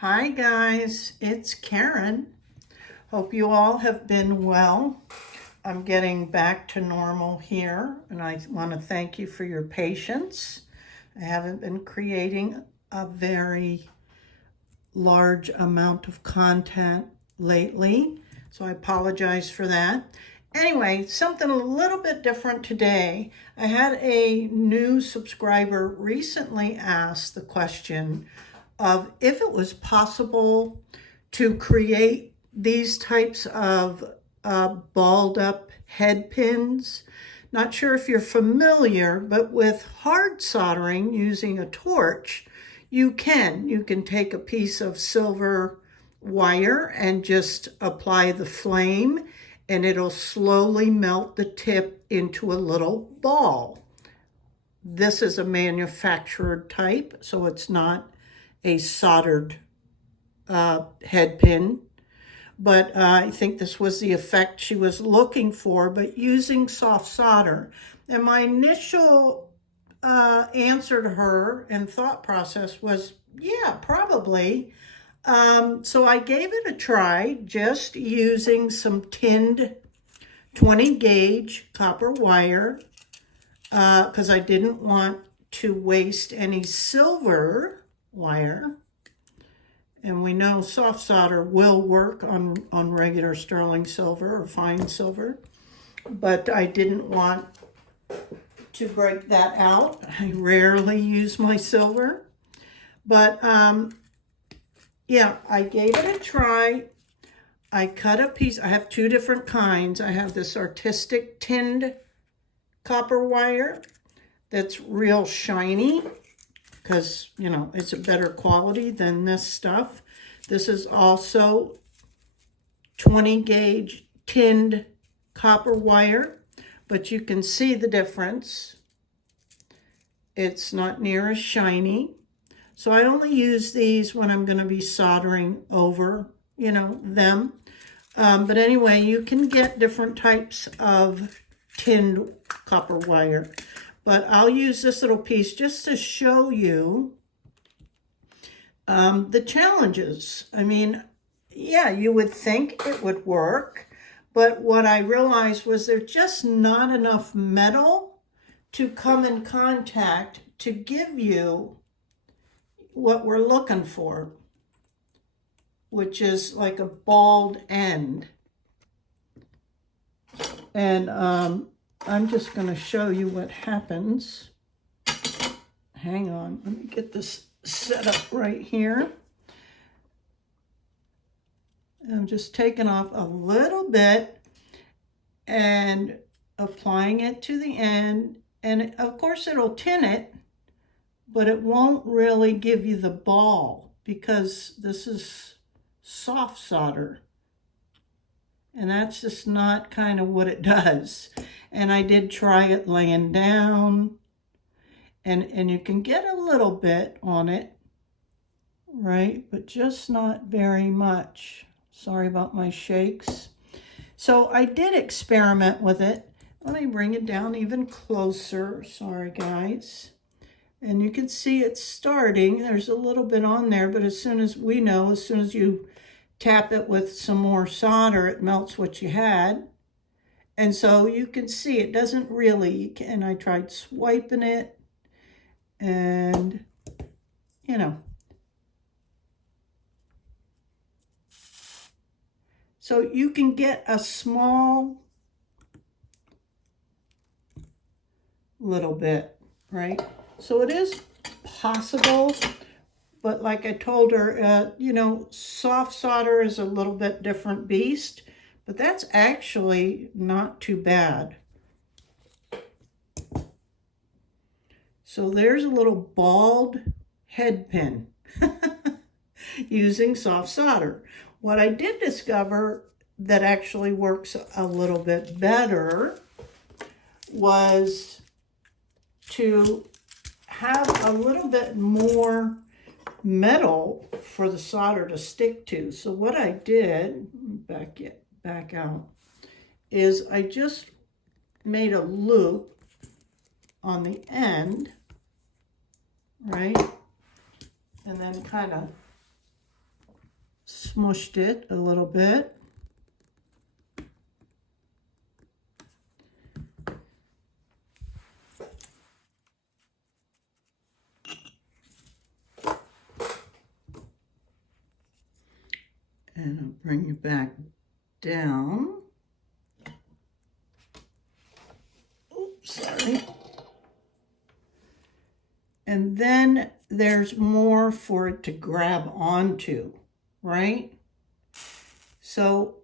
Hi guys, it's Karen. Hope you all have been well. I'm getting back to normal here, and I want to thank you for your patience. I haven't been creating a very large amount of content lately, so I apologize for that. Anyway, something a little bit different today. I had a new subscriber recently ask the question of if it was possible to create these types of balled up head pins. Not sure if you're familiar, but with hard soldering using a torch, you can take a piece of silver wire and just apply the flame, and it'll slowly melt the tip into a little ball. This is a manufactured type, so it's not a soldered head pin, but I think this was the effect she was looking for, but using soft solder. And my initial answer to her and thought process was, yeah, probably. So I gave it a try, just using some tinned 20 gauge copper wire, because I didn't want to waste any silver wire. And we know soft solder will work on regular sterling silver or fine silver, but I didn't want to break that out. I rarely use my silver, but yeah, I gave it a try. I cut a piece. I have two different kinds. I have this artistic tinned copper wire that's real shiny, because, you know, it's a better quality than this stuff. This is also 20 gauge tinned copper wire, but you can see the difference. It's not near as shiny. So I only use these when I'm going to be soldering over, them. But anyway, you can get different types of tinned copper wire. But I'll use this little piece just to show you the challenges. I mean, yeah, you would think it would work, but what I realized was there's just not enough metal to come in contact to give you what we're looking for, which is like a balled end. And I'm just going to show you what happens. Hang on, let me get this set up right here. I'm just taking off a little bit and applying it to the end. And of course it'll tin it, but it won't really give you the ball because this is soft solder. And that's just not kind of what it does. And I did try it laying down, and you can get a little bit on it, right? But just not very much. Sorry about my shakes. So I did experiment with it. Let me bring it down even closer. Sorry, guys. And you can see it's starting. There's a little bit on there, but as soon as you tap it with some more solder, it melts what you had. And so you can see it doesn't really, and I tried swiping it, and, so you can get a small little bit, right? So it is possible, but like I told her, soft solder is a little bit different beast, but that's actually not too bad. So there's a little balled head pin using soft solder. What I did discover that actually works a little bit better was to have a little bit more metal for the solder to stick to. So what I did, back out, is I just made a loop on the end, right? And then kind of smushed it a little bit. And I'll bring you back down. Oops, sorry. And then there's more for it to grab onto, right? So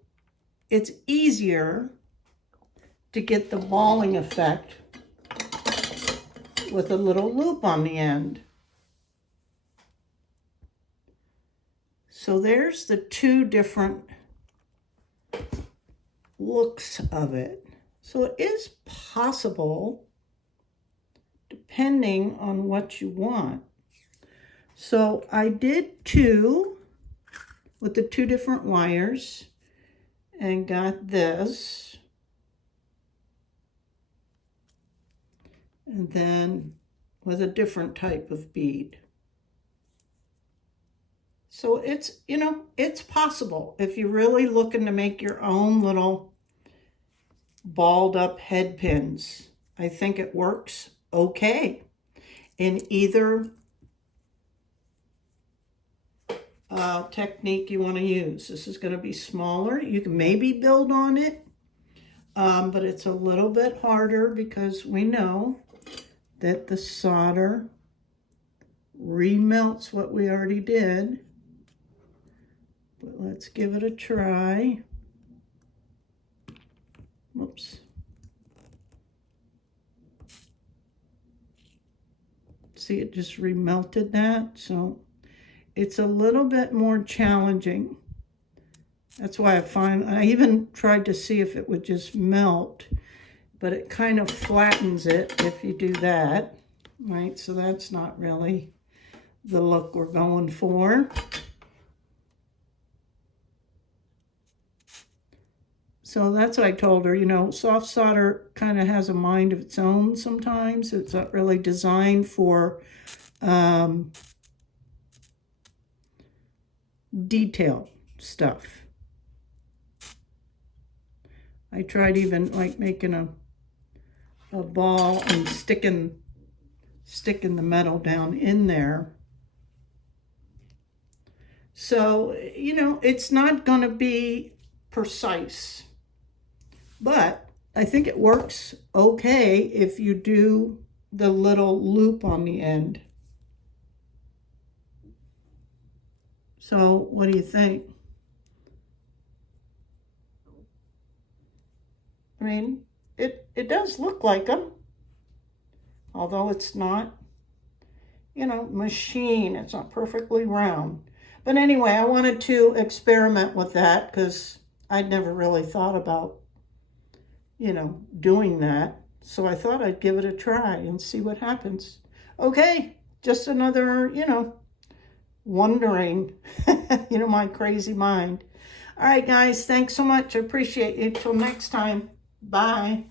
it's easier to get the balling effect with a little loop on the end. So there's the two different looks of it. So it is possible, depending on what you want. So I did two with the two different wires and got this. And then with a different type of bead. So it's, you know, it's possible if you're really looking to make your own little balled up head pins. I think it works okay in either technique you want to use. This is going to be smaller. You can maybe build on it, but it's a little bit harder because we know that the solder remelts what we already did. But let's give it a try. Whoops. See, it just remelted that. So it's a little bit more challenging. That's why I even tried to see if it would just melt, but it kind of flattens it if you do that, right? So that's not really the look we're going for. So that's what I told her, you know, soft solder kind of has a mind of its own sometimes. It's not really designed for detail stuff. I tried even like making a ball and sticking the metal down in there. So, you know, it's not going to be precise. But I think it works okay if you do the little loop on the end. So what do you think? I mean, it does look like them, although it's not, you know, machine. It's not perfectly round. But anyway, I wanted to experiment with that because I'd never really thought about, you know, doing that. So I thought I'd give it a try and see what happens. Okay, just another, you know, wondering, you know, my crazy mind. All right, guys, thanks so much. I appreciate it. Till next time. Bye.